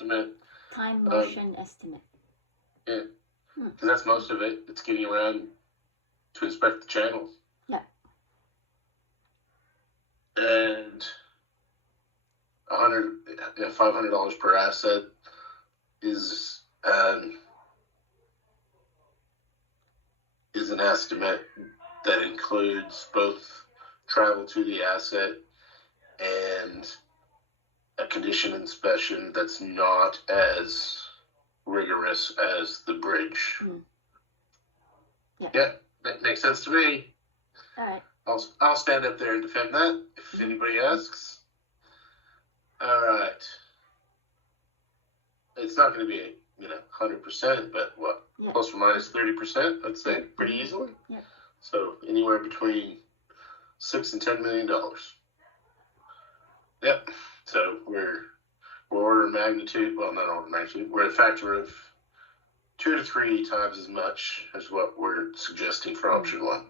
estimate. Time motion estimate. Yeah, because that's most of it. It's getting around to inspect the channels. Yeah. And $500 per asset is an estimate that includes both travel to the asset and a condition inspection that's not as rigorous as the bridge. Yeah, that makes sense to me. All right. I'll stand up there and defend that if anybody asks. All right. It's not going to be 100%, but what? Yeah. Plus or minus 30%, I'd say, pretty easily. Yeah. So anywhere between $6 and $10 million. Yep. So we're order of magnitude. Well, not order of magnitude. We're a factor of 2 to 3 times as much as what we're suggesting for option 1.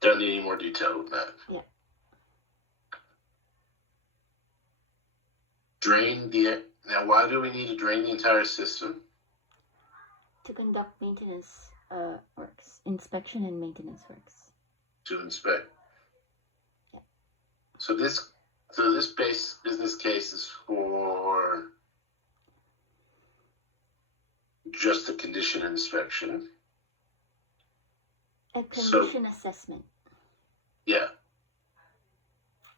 Don't need any more detail with that. Yeah. Now, why do we need to drain the entire system? To conduct maintenance works, inspection and maintenance works. To inspect. Yeah. So this business case is for just the condition inspection. A condition assessment. Yeah.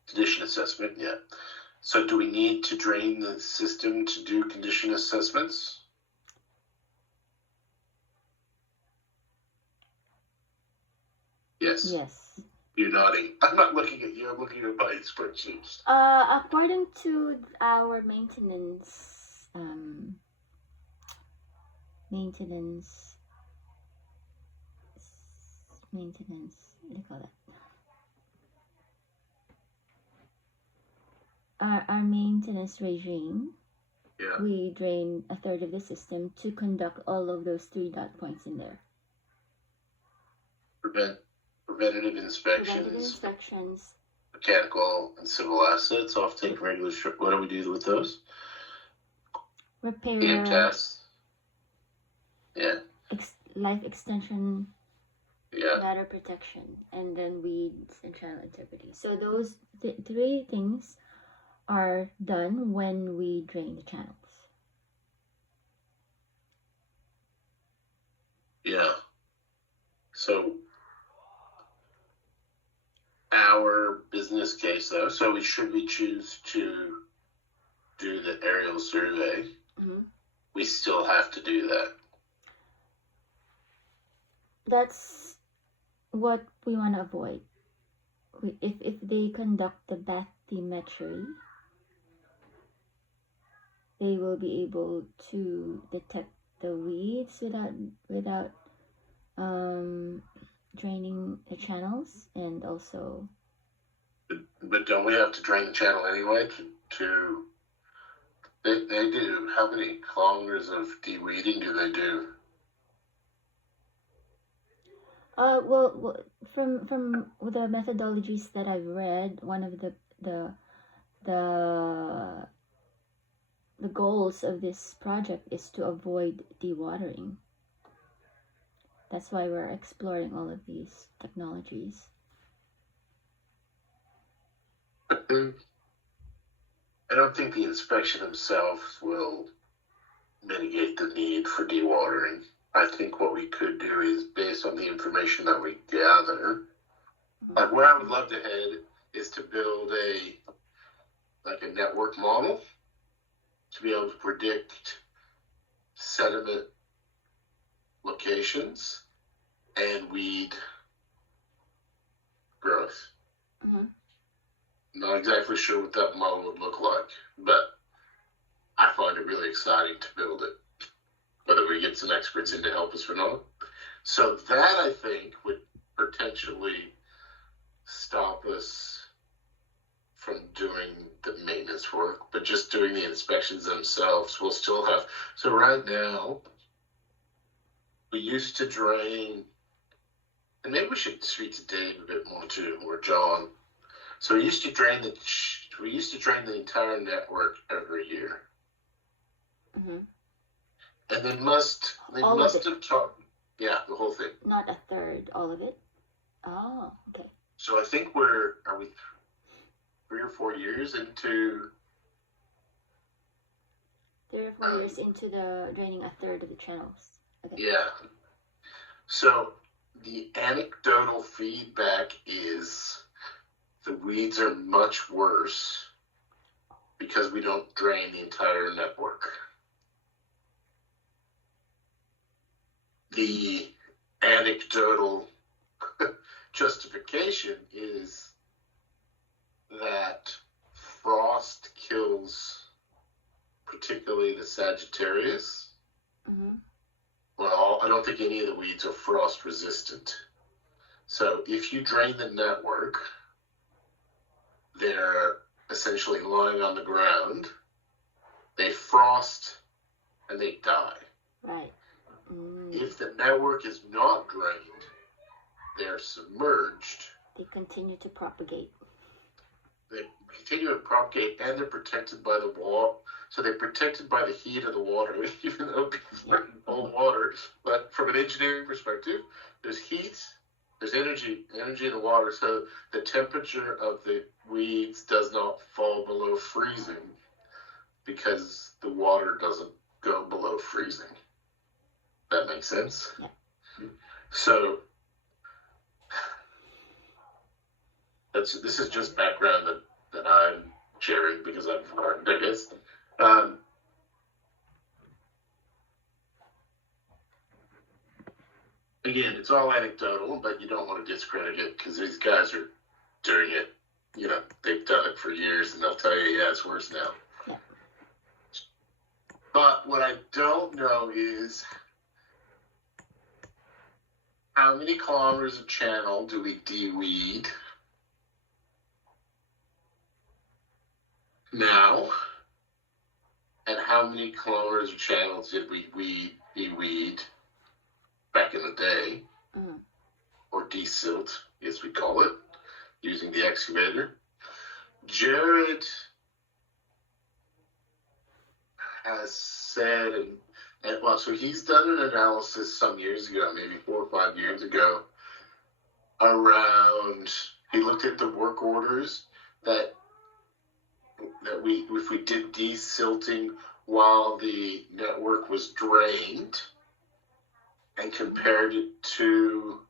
Condition assessment, yeah. So do we need to drain the system to do condition assessments? Yes. Yes. You're nodding. I'm not looking at you. I'm looking at my spreadsheets. According to our maintenance, what do you call that? Our maintenance regime, yeah. We drain a third of the system to conduct all of those 3 dot points in there. Preventative inspections, mechanical and civil assets, offtake regular strip. What do we do with those? Repair. EM tests. Yeah. Life extension. Yeah. Ladder protection, and then weeds and channel integrity. So those 3 things are done when we drain the channels. Yeah. So our business case, though, so we choose to do the aerial survey, we still have to do that. That's what we want to avoid. If they conduct the bathymetry, they will be able to detect the weeds without draining the channels, and also. But don't we have to drain the channel anyway? They do. How many kilometers of de-weeding do they do? Well, from the methodologies that I've read, one of the goals of this project is to avoid dewatering. That's why we're exploring all of these technologies. I don't think the inspection themselves will mitigate the need for dewatering. I think what we could do is, based on the information that we gather, like where I would love to head is to build a network model to be able to predict sediment locations and weed growth. Not exactly sure what that model would look like, but I find it really exciting to build it, whether we get some experts in to help us or not. So that, I think, would potentially stop us from doing the maintenance work, but just doing the inspections themselves. We'll still have, so right now, we used to drain, and maybe we should speak to Dave a bit more too, or John. So we used to drain the entire network every year. And they All of must it. have taught, yeah, the whole thing. Not a third, all of it. Oh, okay. So I think are we 3 or 4 years into 3 or 4 years into the draining a third of the channels. Okay. Yeah. So the anecdotal feedback is the weeds are much worse because we don't drain the entire network. The anecdotal justification is that frost kills particularly the Sagittarius. Mm-hmm. Well, I don't think any of the weeds are frost resistant. So if you drain the network, they're essentially lying on the ground, they frost, and they die. Right. Mm. If the network is not drained, they're submerged. They continue to propagate. They continue to propagate, and they're protected by the wall. So they're protected by the heat of the water, even though it's cold water. But from an engineering perspective, there's heat, there's energy in the water, so the temperature of the weeds does not fall below freezing because the water doesn't go below freezing. That makes sense? Yeah. So this is just background that I'm sharing because I'm learned, I guess. Again, it's all anecdotal, but you don't want to discredit it because these guys are doing it. You know, they've done it for years, and they'll tell you, yeah, it's worse now. Yeah. But what I don't know is how many kilometers of channel do we de-weed now? And how many kilometers of channels did we de-weed back in the day? Mm. Or de-silt, as we call it, using the excavator. Jared has said, so he's done an analysis some years ago, maybe 4 or 5 years ago, around, he looked at the work orders that if we did de-silting while the network was drained and compared it to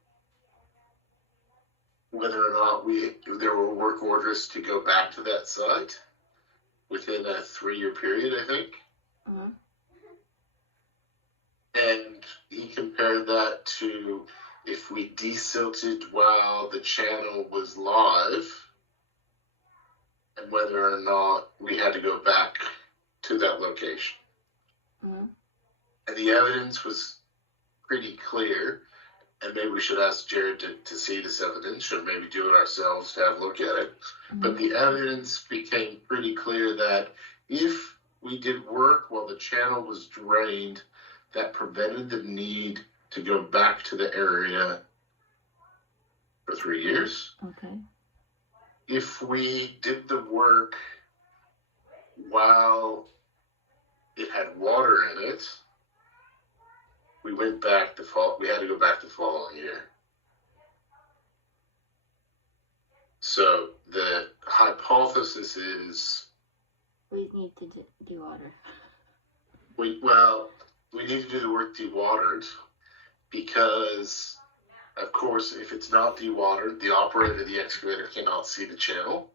whether or not there were work orders to go back to that site within a 3-year period, I think. Mm-hmm. And he compared that to if we de-silted while the channel was live and whether or not we had to go back to that location. Mm-hmm. And the evidence was pretty clear. And maybe we should ask Jared to see this evidence, or maybe do it ourselves to have a look at it. Mm-hmm. But the evidence became pretty clear that if we did work while the channel was drained, that prevented the need to go back to the area for 3 years. Okay. If we did the work while it had water in it, we had to go back the following year. So the hypothesis is We need to de-water. we need to do the work dewatered because, of course, if it's not dewatered, the operator of the excavator cannot see the channel,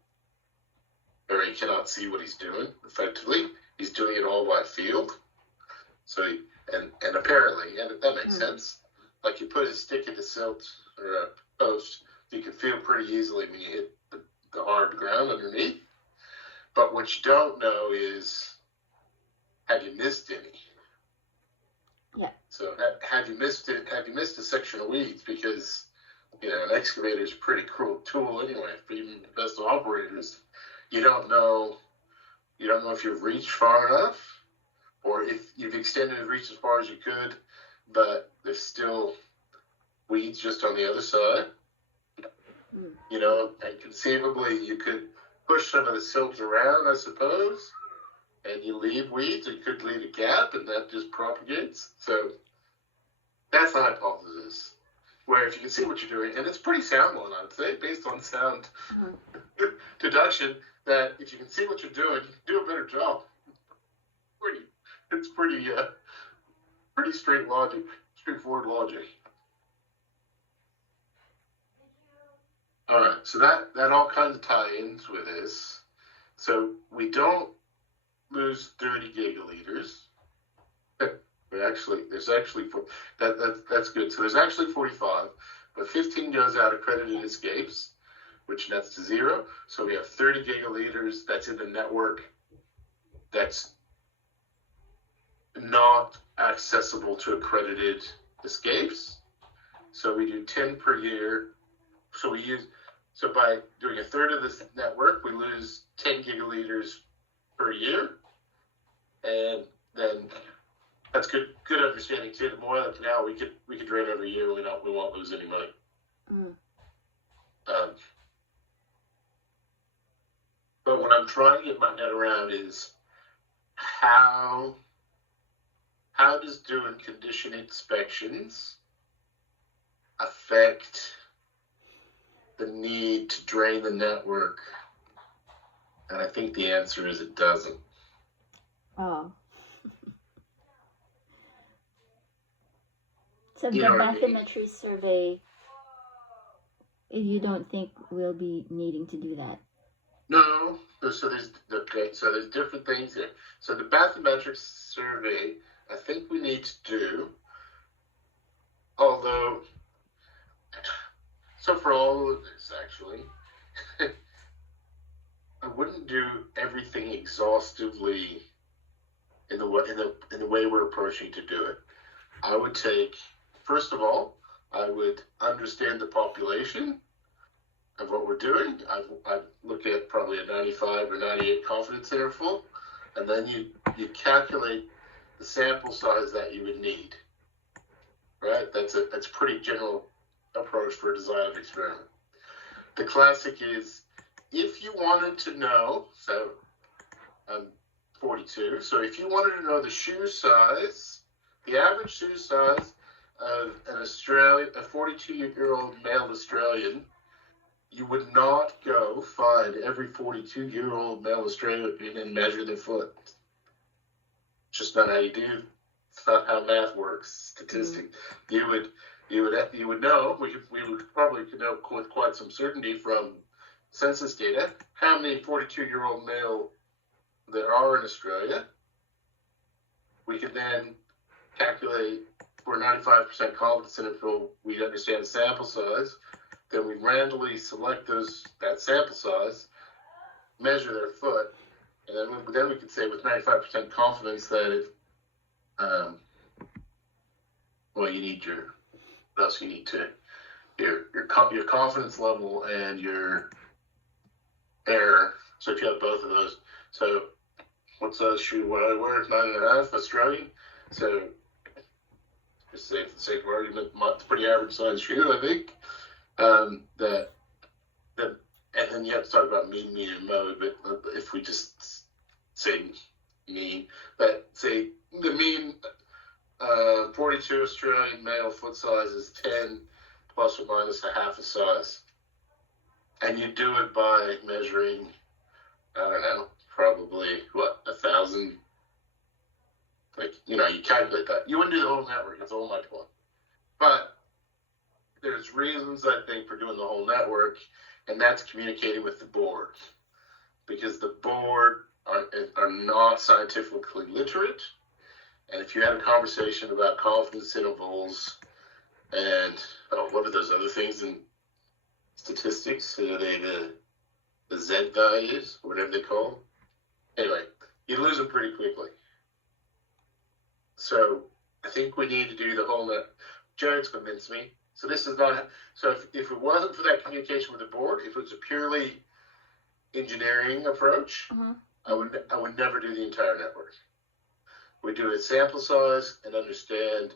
or he cannot see what he's doing effectively. He's doing it all by field. So, and apparently, and that makes sense. Like you put a stick in a silt or a post, you can feel pretty easily when you hit the hard ground underneath. But what you don't know is, have you missed any? Yeah. So have you missed it? Have you missed a section of weeds? Because an excavator is a pretty cruel tool anyway. For even the best operators, you don't know if you've reached far enough, or if you've extended the reach as far as you could, but there's still weeds just on the other side. And conceivably you could push some of the silt around, I suppose, and you leave weeds, it could leave a gap, and that just propagates. So that's the hypothesis. Where if you can see what you're doing, and it's pretty sound one, I would say, based on sound deduction, that if you can see what you're doing, you can do a better job. It's pretty straightforward logic. All right, so that all kinds of tie-ins with this. So we don't lose 30 gigaliters. There's actually that's good. So there's actually 45, but 15 goes out of credited escapes, which nets to 0. So we have 30 gigaliters that's in the network that's not accessible to accredited escapes. So we do 10 per year. So by doing a third of this network, we lose 10 gigaliters per year, and then that's good understanding too. The more that now we could drain every year, we won't lose any money. But what I'm trying to get my head around is how does doing condition inspections affect the need to drain the network? And I think the answer is it doesn't. Oh. So the bathymetry survey, you don't think we'll be needing to do that? No. So there's different things here. So the bathymetric survey, I think we need to do, although, so for all of this actually, I wouldn't do everything exhaustively in the way we're approaching to do it. I would take, first of all, I would understand the population of what we're doing. I'd look at probably a 95 or 98 confidence interval, and then you calculate the sample size that you would need. Right? That's a pretty general approach for a design of experiment. The classic is, if you wanted to know, so I'm 42, so if you wanted to know the shoe size, the average shoe size of a 42-year-old male Australian, you would not go find every 42-year-old male Australian and measure their foot. It's just not how you do. It's not how math works. Statistics. You would know. We would probably know with quite some certainty from census data how many 42-year-old male there are in Australia. We could then calculate for a 95% confidence interval. We understand the sample size. Then we randomly select that sample size, measure their foot, and then we could say with 95% confidence that if, you need what else you need to, your confidence level and your error. So if you have both of those, so what's a shoe where I wear? 9.5 Australian. So just say for the sake of argument, it's pretty average size shoe, I think. And then you have to talk about mean, and mode, but if we just say mean, but say the mean 42 Australian male foot size is 10 plus or minus a half a size. And you do it by measuring, I don't know, probably, 1,000? You calculate that. You wouldn't do the whole network, it's all my point. But there's reasons, I think, for doing the whole network, and that's communicating with the board. Because the board are not scientifically literate, and if you had a conversation about confidence intervals and, what are those other things in statistics? Are they the Z values, or whatever they call them? Anyway, you lose them pretty quickly. So I think we need to do the whole net. Jared's convinced me. So this is not. So if it wasn't for that communication with the board, if it was a purely engineering approach, I would never do the entire network. We do a sample size and understand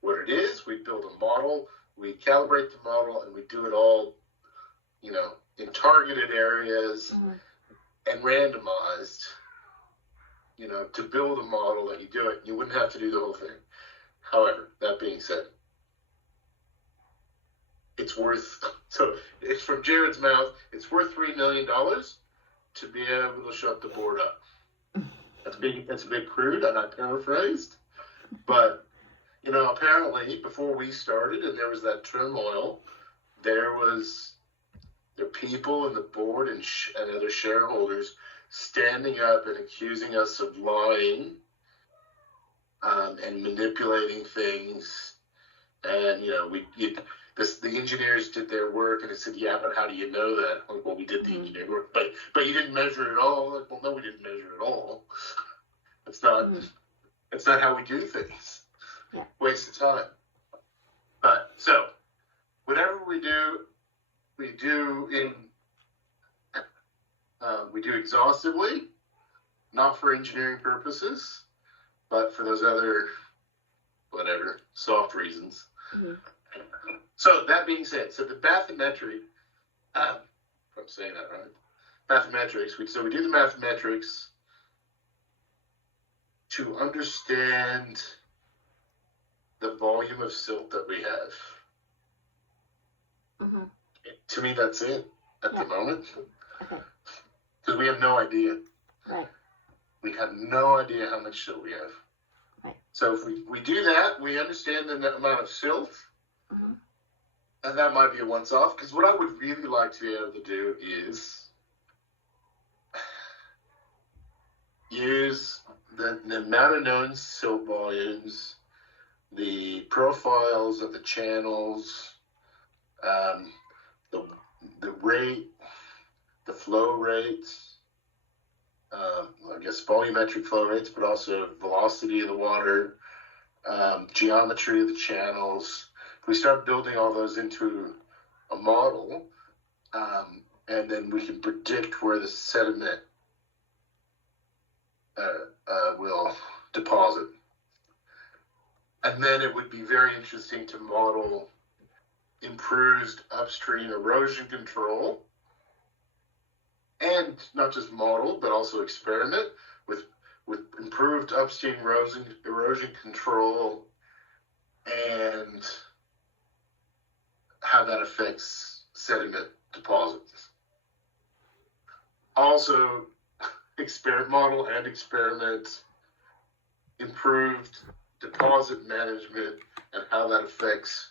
what it is. We build a model. We calibrate the model, and we do it all, in targeted areas and randomized. to build a model that you do it, you wouldn't have to do the whole thing. However, that being said, it's worth, so it's from Jared's mouth, it's worth $3 million to be able to shut the board up. That's a bit crude, and I paraphrased, but apparently before we started and there was that turmoil, there were people in the board and other shareholders standing up and accusing us of lying and manipulating things, and the engineers did their work, and they said, yeah, but how do you know that? Like, well, we did the engineering work, but you didn't measure it all. Like, well, no, we didn't measure it all. It's not how we do things. Yeah. Waste of time. But so whatever we do exhaustively, not for engineering purposes, but for those other soft reasons. Mm-hmm. So that being said, so the bathymetric, if I'm saying that right, bathymetrics. We do the bathymetrics to understand the volume of silt that we have. Mm-hmm. To me, that's it at the moment. Okay. Because we have no idea. Right. We have no idea how much silt we have. Right. So if we do that, we understand the amount of silt. Mm-hmm. And that might be a once-off. Because what I would really like to be able to do is use the amount of known silt volumes, the profiles of the channels, the rate, the flow rates, I guess volumetric flow rates, but also velocity of the water, geometry of the channels. If we start building all those into a model, and then we can predict where the sediment will deposit. And then it would be very interesting to model improved upstream erosion control, and not just model, but also experiment with improved upstream erosion control and how that affects sediment deposits. Also, model and experiment improved deposit management and how that affects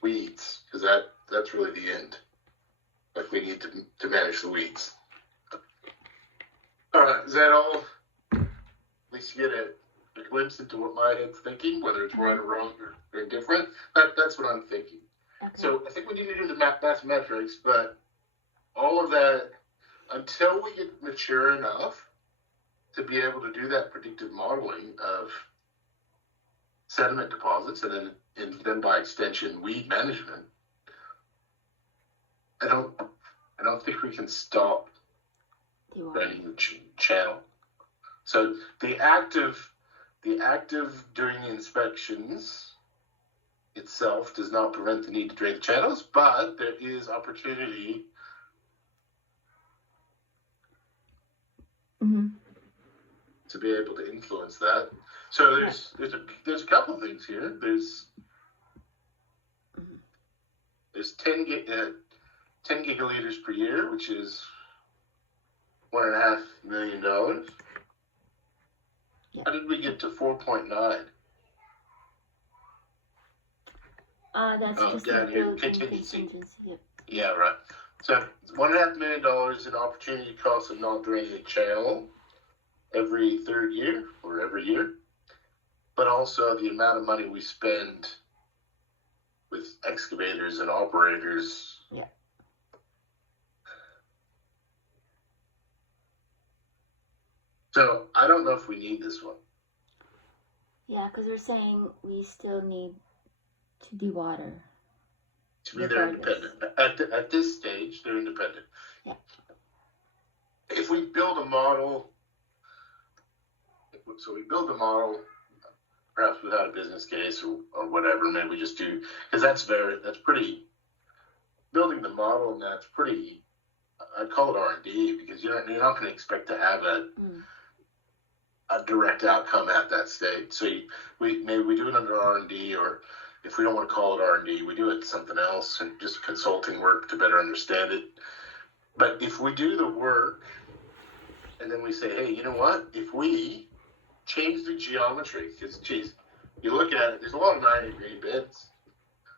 weeds, because that's really the end. Like, we need to manage the weeds. All right, is that all? At least you get a glimpse into what my head's thinking, whether it's right or wrong or indifferent. That's what I'm thinking. Okay. So I think we need to do the mathematics, but all of that, until we get mature enough to be able to do that predictive modeling of sediment deposits and then by extension weed management, I don't think we can stop draining the channel. So the act of doing the inspections itself does not prevent the need to drain the channels, but there is opportunity to be able to influence that. So there's a couple of things here. There's 10 gigaliters per year, which is $1.5 million. Yeah. How did we get to 4.9? That's just down here, contingency. Yeah, right. So $1.5 million in opportunity costs of not draining the channel every third year or every year, but also the amount of money we spend with excavators and operators. Yeah. So I don't know if we need this one. Yeah, because we're saying we still need to dewater. To me, they're independent. At this stage, they're independent. Yeah. If we build a model, perhaps without a business case or whatever, maybe we just do, because that's pretty, building the model, and that's pretty, I'd call it R&D, because you're not going to expect to have a direct outcome at that state. So maybe we do it under R&D, or if we don't want to call it R&D, we do it something else and just consulting work to better understand it. But if we do the work and then we say, hey, you know what? If we change the geometry, because, geez, you look at it, there's a lot of 90-degree bends.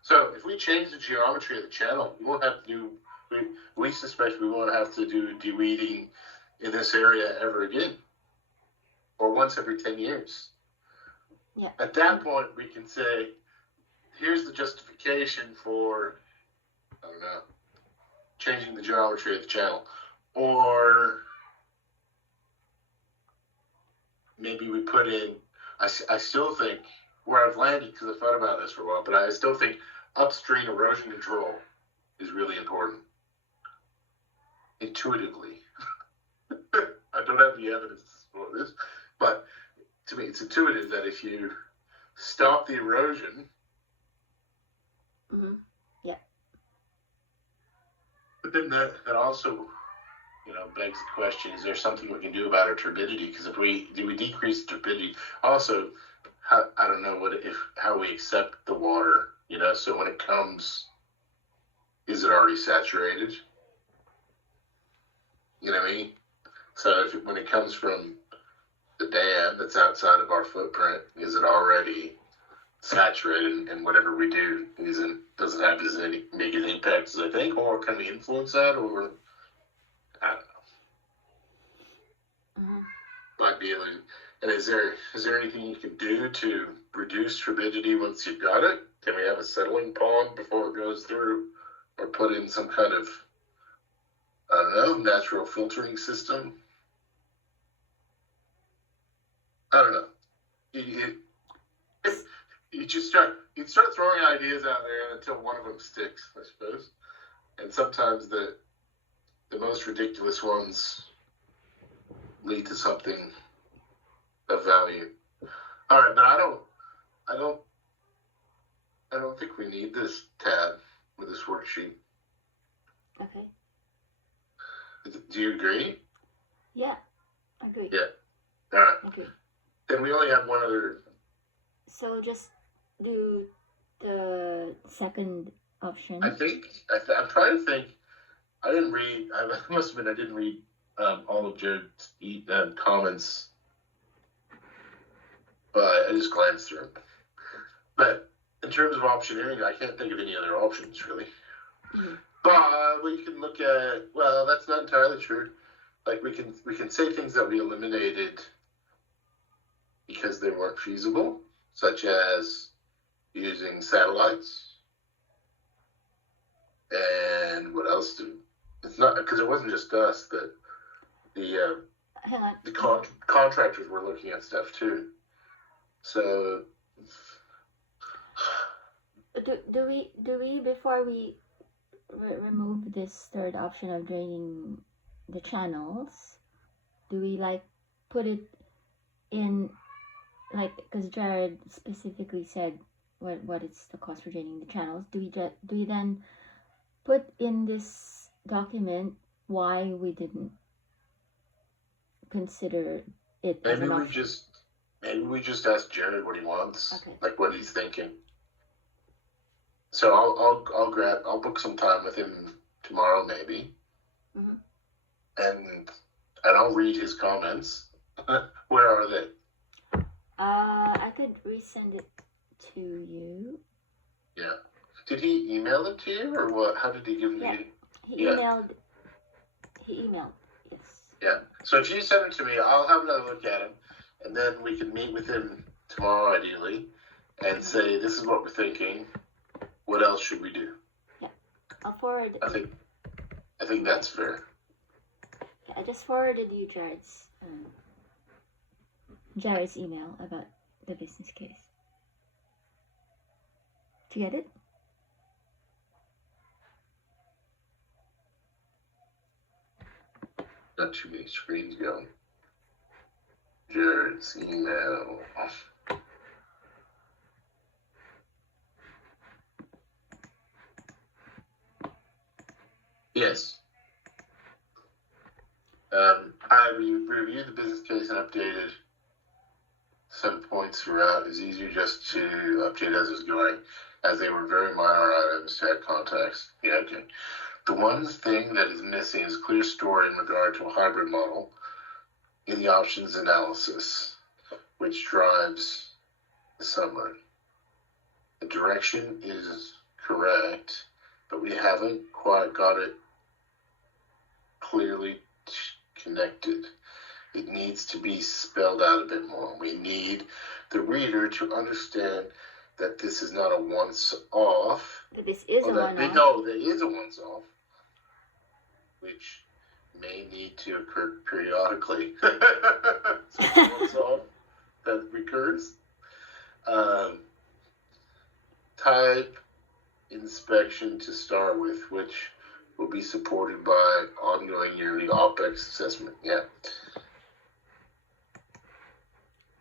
So if we change the geometry of the channel, we won't have to do, we suspect we won't have to do deweeding in this area ever again, or once every 10 years. Yeah. At that point, we can say, here's the justification for, I don't know, changing the geometry of the channel. Or maybe we put in, I still think, where I've landed, because I've thought about this for a while, but I still think upstream erosion control is really important. Intuitively. I don't have the evidence for this, but to me it's intuitive that if you stop the erosion, yeah. But then that also, begs the question: is there something we can do about our turbidity? Because if we decrease the turbidity, also, I don't know how we accept the water. So when it comes, is it already saturated? You know what I mean? So when it comes from the dam that's outside of our footprint, is it already saturated, and whatever we do doesn't have as big an impact as I think, or can we influence that, or I don't know. Might be able to. And is there anything you can do to reduce turbidity once you've got it? Can we have a settling pond before it goes through, or put in some kind of, I don't know, natural filtering system? I don't know. You start throwing ideas out there until one of them sticks, I suppose. And sometimes the most ridiculous ones lead to something of value. All right, but I don't think we need this tab with this worksheet. Okay. Do you agree? Yeah, I agree. Yeah. All right. Okay. Then we only have one other. So just do the second option. I'm trying to think. I didn't read. I must admit I didn't read all of Jared's comments, but I just glanced through them. But in terms of optioneering, I can't think of any other options really. Mm-hmm. But we can look at. Well, that's not entirely true. Like we can say things that we eliminated because they weren't feasible, such as using satellites. And what else? It's not because it wasn't just us that the contractors were looking at stuff too. So do we before we remove this third option of draining the channels, do we put it in, because Jared specifically said what is the cost for draining the channels? Do we then put in this document why we didn't consider it as an option? Maybe we just ask Jared what he wants, okay. Like what he's thinking. So I'll book some time with him tomorrow maybe, and I'll read his comments. Where are they? I could resend it to you. Yeah. Did he email them to you, or what? How did he give them to you? He emailed. Yes. Yeah. So if you send it to me, I'll have another look at him, and then we can meet with him tomorrow, ideally, and say this is what we're thinking. What else should we do? Yeah, I'll forward. I think that's fair. I just forwarded you Jared's email about the business case. Do you get it? Got too many screens going. Jared's email. Yes. I reviewed the business case and updated some points throughout. It's easier just to update as it's going, as they were very minor items to add context. Yeah, okay. The one thing that is missing is clear story in regard to a hybrid model in the options analysis, which drives the summary. The direction is correct, but we haven't quite got it clearly connected. It needs to be spelled out a bit more. We need the reader to understand that this is not a once-off. That this is a one-off. No, there is a once-off, which may need to occur periodically. So once-off that recurs. Type inspection to start with, which will be supported by ongoing yearly OPEX assessment. Yeah.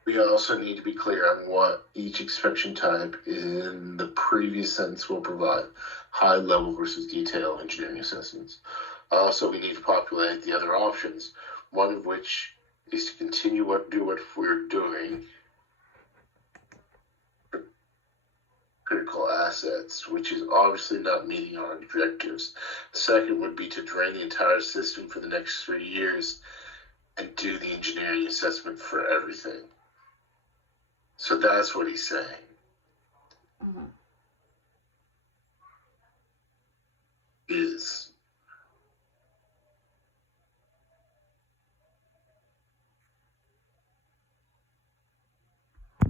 We also need to be clear on what each inspection type in the previous sentence will provide. High level versus detail engineering assessments. Also, we need to populate the other options, one of which is to continue do what we're doing. Critical assets, which is obviously not meeting our objectives. Second would be to drain the entire system for the next 3 years and do the engineering assessment for everything. So that's what he's saying. Mm-hmm. Is